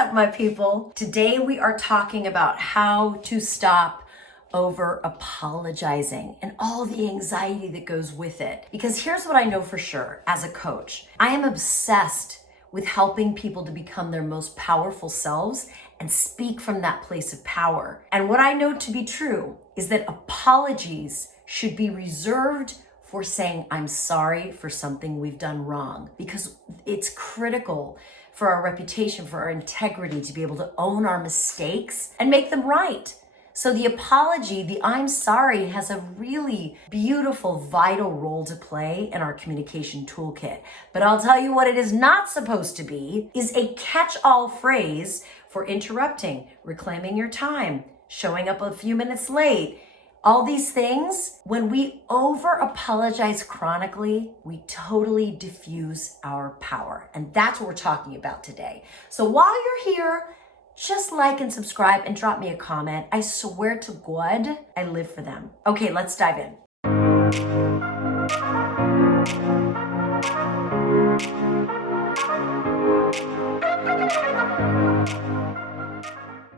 up, my people? Today we are talking about how to stop over apologizing and all the anxiety that goes with it. Because here's what I know for sure as a coach. I am obsessed with helping people to become their most powerful selves and speak from that place of power. And what I know to be true is that apologies should be reserved for saying, I'm sorry for something we've done wrong, because it's critical for our reputation, for our integrity, to be able to own our mistakes and make them right. So the apology, the I'm sorry, has a really beautiful, vital role to play in our communication toolkit. But I'll tell you what it is not supposed to be is a catch-all phrase for interrupting, reclaiming your time, showing up a few minutes late. All these things, when we over-apologize chronically, we totally diffuse our power. And that's what we're talking about today. So while you're here, just like and subscribe and drop me a comment. I swear to God, I live for them. Okay, let's dive in.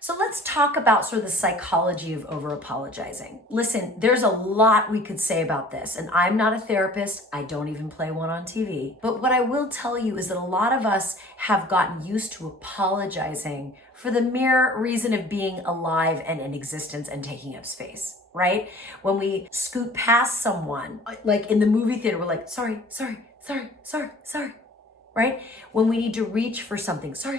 So let's talk about sort of the psychology of over-apologizing. Listen, there's a lot we could say about this, and I'm not a therapist. I don't even play one on TV. But what I will tell you is that a lot of us have gotten used to apologizing for the mere reason of being alive and in existence and taking up space, right? When we scoot past someone, like in the movie theater, we're like, sorry. Right? When we need to reach for something, sorry.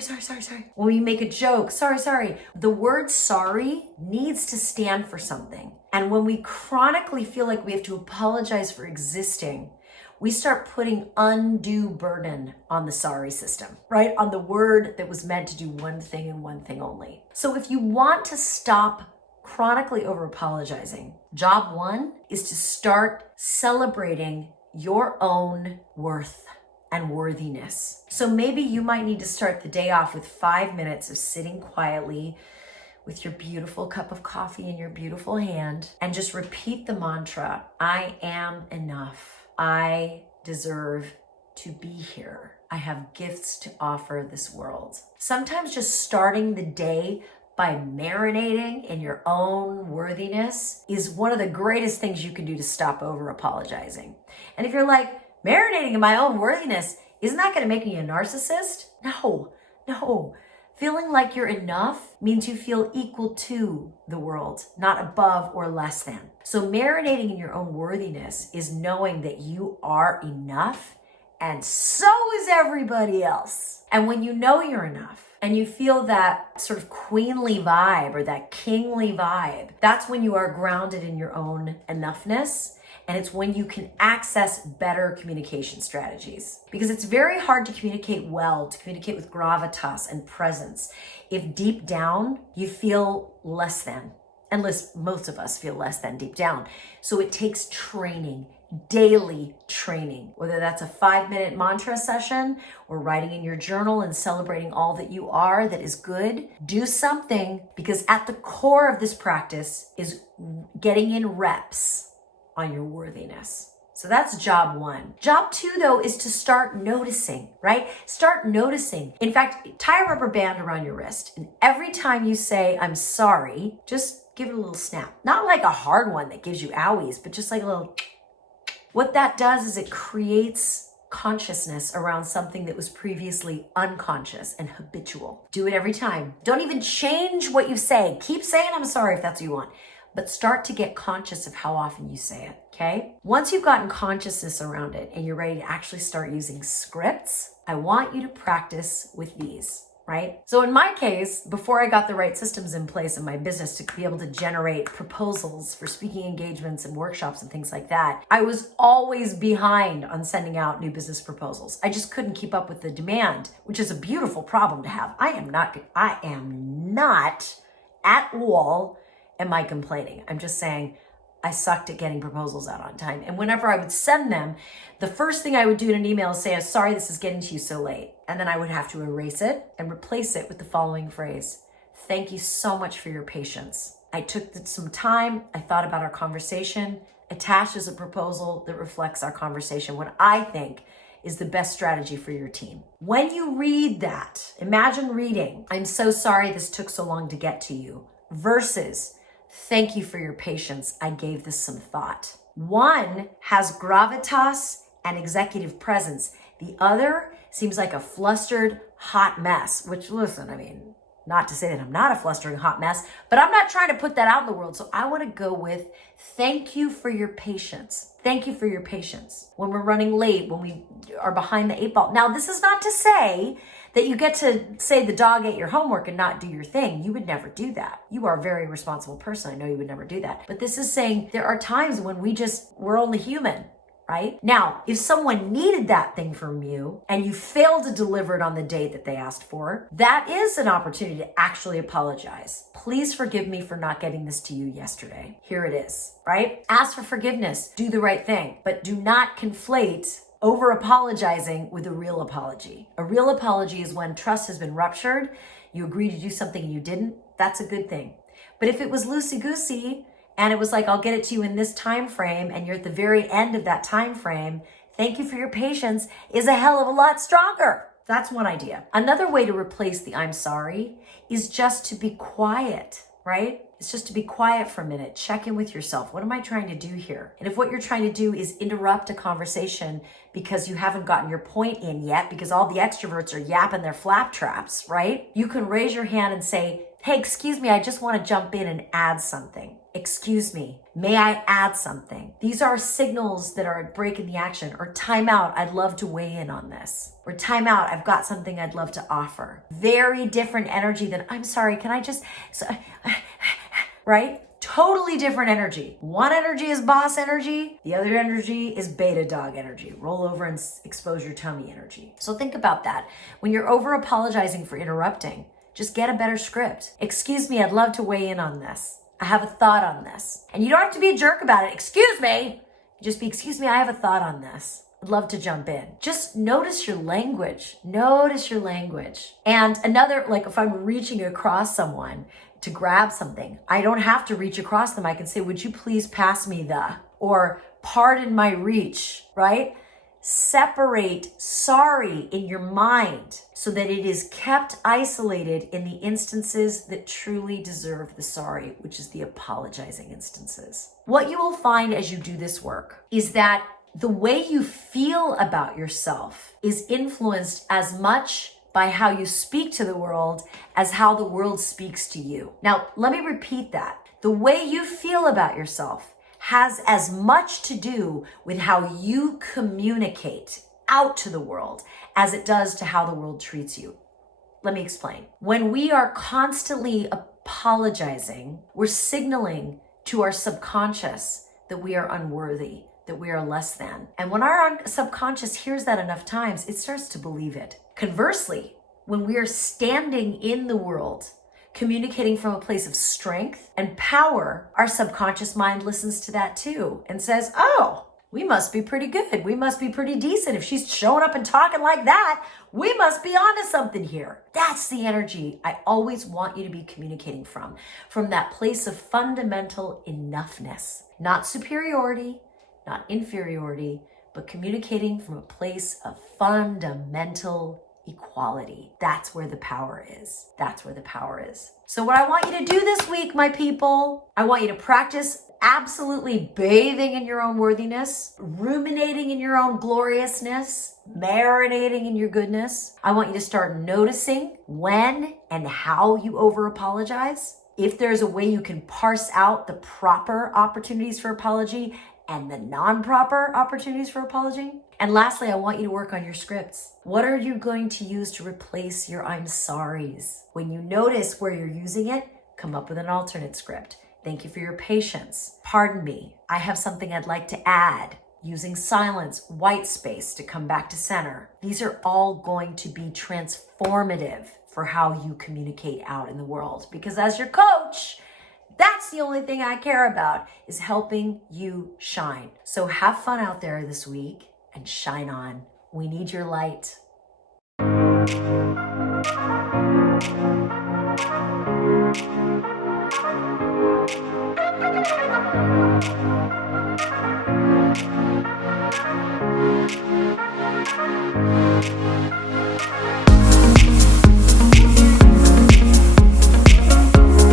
When we make a joke, sorry. The word sorry needs to stand for something. And when we chronically feel like we have to apologize for existing, we start putting undue burden on the sorry system, right? On the word that was meant to do one thing and one thing only. So if you want to stop chronically over apologizing, job one is to start celebrating your own worth and worthiness. So maybe you might need to start the day off with 5 minutes of sitting quietly with your beautiful cup of coffee in your beautiful hand and just repeat the mantra, I am enough. I deserve to be here. I have gifts to offer this world. Sometimes just starting the day by marinating in your own worthiness is one of the greatest things you can do to stop over apologizing. And if you're like, marinating in my own worthiness, isn't that going to make me a narcissist? No. Feeling like you're enough means you feel equal to the world, not above or less than. So marinating in your own worthiness is knowing that you are enough, and so is everybody else. And when you know you're enough, and you feel that sort of queenly vibe or that kingly vibe, that's when you are grounded in your own enoughness. And it's when you can access better communication strategies. Because it's very hard to communicate well, to communicate with gravitas and presence, if deep down you feel less than. And most of us feel less than deep down. So it takes training, daily training, whether that's a 5-minute mantra session or writing in your journal and celebrating all that you are that is good. Do something, because at the core of this practice is getting in reps on your worthiness. So that's job one. Job two, though, is to start noticing, right? Start noticing. In fact, tie a rubber band around your wrist. And every time you say, I'm sorry, just give it a little snap. Not like a hard one that gives you owies, but just like a little. What that does is it creates consciousness around something that was previously unconscious and habitual. Do it every time. Don't even change what you say. Keep saying I'm sorry if that's what you want. But start to get conscious of how often you say it, okay? Once you've gotten consciousness around it and you're ready to actually start using scripts, I want you to practice with these, right? So in my case, before I got the right systems in place in my business to be able to generate proposals for speaking engagements and workshops and things like that, I was always behind on sending out new business proposals. I just couldn't keep up with the demand, which is a beautiful problem to have. I am not at all am I complaining. I'm just saying I sucked at getting proposals out on time. And whenever I would send them, the first thing I would do in an email is say, I'm sorry this is getting to you so late. And then I would have to erase it and replace it with the following phrase. Thank you so much for your patience. I took some time. I thought about our conversation. Attached is a proposal that reflects our conversation, what I think is the best strategy for your team. When you read that, imagine reading, "I'm so sorry this took so long to get to you," versus, "Thank you for your patience. I gave this some thought." One has gravitas and executive presence. The other seems like a flustered, hot mess, which, listen, I mean, not to say that I'm not a flustering hot mess, but I'm not trying to put that out in the world. So I want to go with, "Thank you for your patience. Thank you for your patience." When we're running late, when we are behind the 8 ball. Now, this is not to say that you get to say the dog ate your homework and not do your thing. You would never do that. You are a very responsible person. I know you would never do that. But this is saying there are times when we're only human. Right? Now, if someone needed that thing from you and you failed to deliver it on the date that they asked for, that is an opportunity to actually apologize. "Please forgive me for not getting this to you yesterday. Here it is," right? Ask for forgiveness, do the right thing, but do not conflate over apologizing with a real apology. A real apology is when trust has been ruptured, you agree to do something and you didn't. That's a good thing. But if it was loosey-goosey, and it was like, "I'll get it to you in this time frame," and you're at the very end of that time frame, "Thank you for your patience," is a hell of a lot stronger. That's one idea. Another way to replace the "I'm sorry" is just to be quiet, right? It's just to be quiet for a minute. Check in with yourself. What am I trying to do here? And if what you're trying to do is interrupt a conversation because you haven't gotten your point in yet, because all the extroverts are yapping their flap traps, right? You can raise your hand and say, "Hey, excuse me, I just want to jump in and add something. Excuse me, may I add something?" These are signals that are a break in the action. Or "Time out, I'd love to weigh in on this." Or "Time out, I've got something I'd love to offer." Very different energy than "I'm sorry, can I just," right? Totally different energy. One energy is boss energy. The other energy is beta dog energy. Roll over and expose your tummy energy. So think about that. When you're over apologizing for interrupting, just get a better script. "Excuse me, I'd love to weigh in on this. I have a thought on this." And you don't have to be a jerk about it. "Excuse me." Just be, "Excuse me, I have a thought on this. I'd love to jump in." Just notice your language. Notice your language. And another, like if I'm reaching across someone to grab something, I don't have to reach across them. I can say, "Would you please pass me the," or "Pardon my reach," right? Separate sorry in your mind so that it is kept isolated in the instances that truly deserve the sorry, which is the apologizing instances. What you will find as you do this work is that the way you feel about yourself is influenced as much by how you speak to the world as how the world speaks to you. Now, let me repeat that. The way you feel about yourself has as much to do with how you communicate out to the world as it does to how the world treats you. Let me explain. When we are constantly apologizing, we're signaling to our subconscious that we are unworthy, that we are less than. And when our subconscious hears that enough times, it starts to believe it. Conversely, when we are standing in the world, communicating from a place of strength and power, our subconscious mind listens to that too and says, "Oh, we must be pretty good. We must be pretty decent. If she's showing up and talking like that, we must be onto something here." That's the energy I always want you to be communicating from that place of fundamental enoughness, not superiority, not inferiority, but communicating from a place of fundamental equality. That's where the power is. That's where the power is. So what I want you to do this week, my people, I want you to practice absolutely bathing in your own worthiness, ruminating in your own gloriousness, marinating in your goodness. I want you to start noticing when and how you over apologize. If there's a way you can parse out the proper opportunities for apology and the non-proper opportunities for apology. And lastly, I want you to work on your scripts. What are you going to use to replace your "I'm sorries"? When you notice where you're using it, come up with an alternate script. "Thank you for your patience." "Pardon me, I have something I'd like to add." Using silence, white space to come back to center. These are all going to be transformative for how you communicate out in the world. Because as your coach, that's the only thing I care about, is helping you shine. So have fun out there this week and shine on. We need your light.